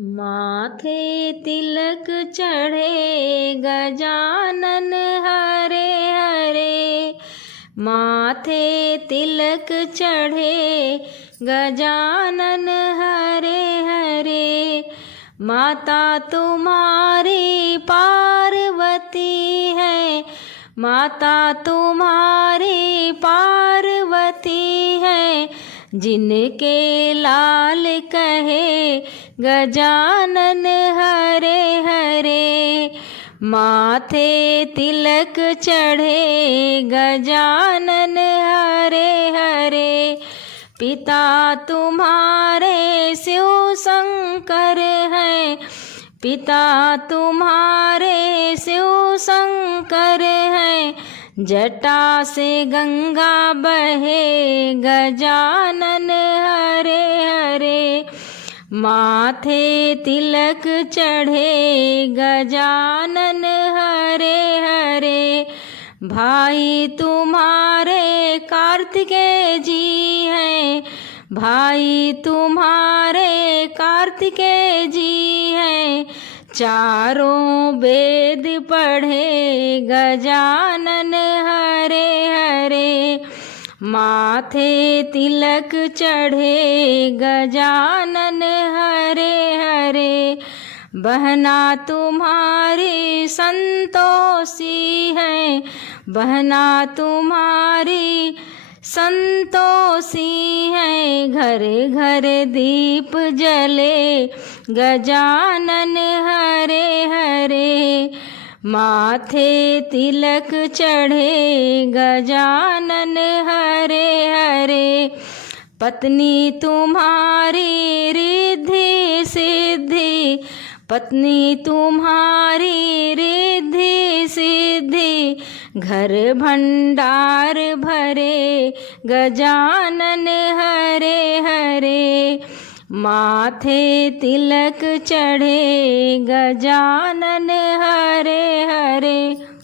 माथे तिलक चढ़े गजानन हरे हरे। माथे तिलक चढ़े गजानन हरे हरे। माता तुम्हारी पार्वती है, माता तुम्हारी पार्वती है। जिनके लाल कहे गजानन हरे हरे। माथे तिलक चढ़े गजानन हरे हरे। पिता तुम्हारे शिव शंकर हैं, पिता तुम्हारे शिव शंकर हैं। जटा से गंगा बहे गजानन हरे हरे। माथे तिलक चढ़े गजानन हरे हरे। भाई तुम्हारे कार्तिकेय जी हैं, भाई तुम्हारे कार्तिकेय जी हैं। चारों वेद पढ़े गजानन हरे हरे। माथे तिलक चढ़े गजानन हरे हरे। बहना तुम्हारी संतोषी है, बहना तुम्हारी संतोषी है। घर घर दीप जले गजानन हरे हरे। माथे तिलक चढ़े गजानन हरे हरे। पत्नी तुम्हारी रिद्धि सिद्धि, पत्नी तुम्हारी रिद्धि सिद्धि। घर भंडार भरे गजानन हरे हरे। माथे तिलक चढ़े गजानन हरे हरे।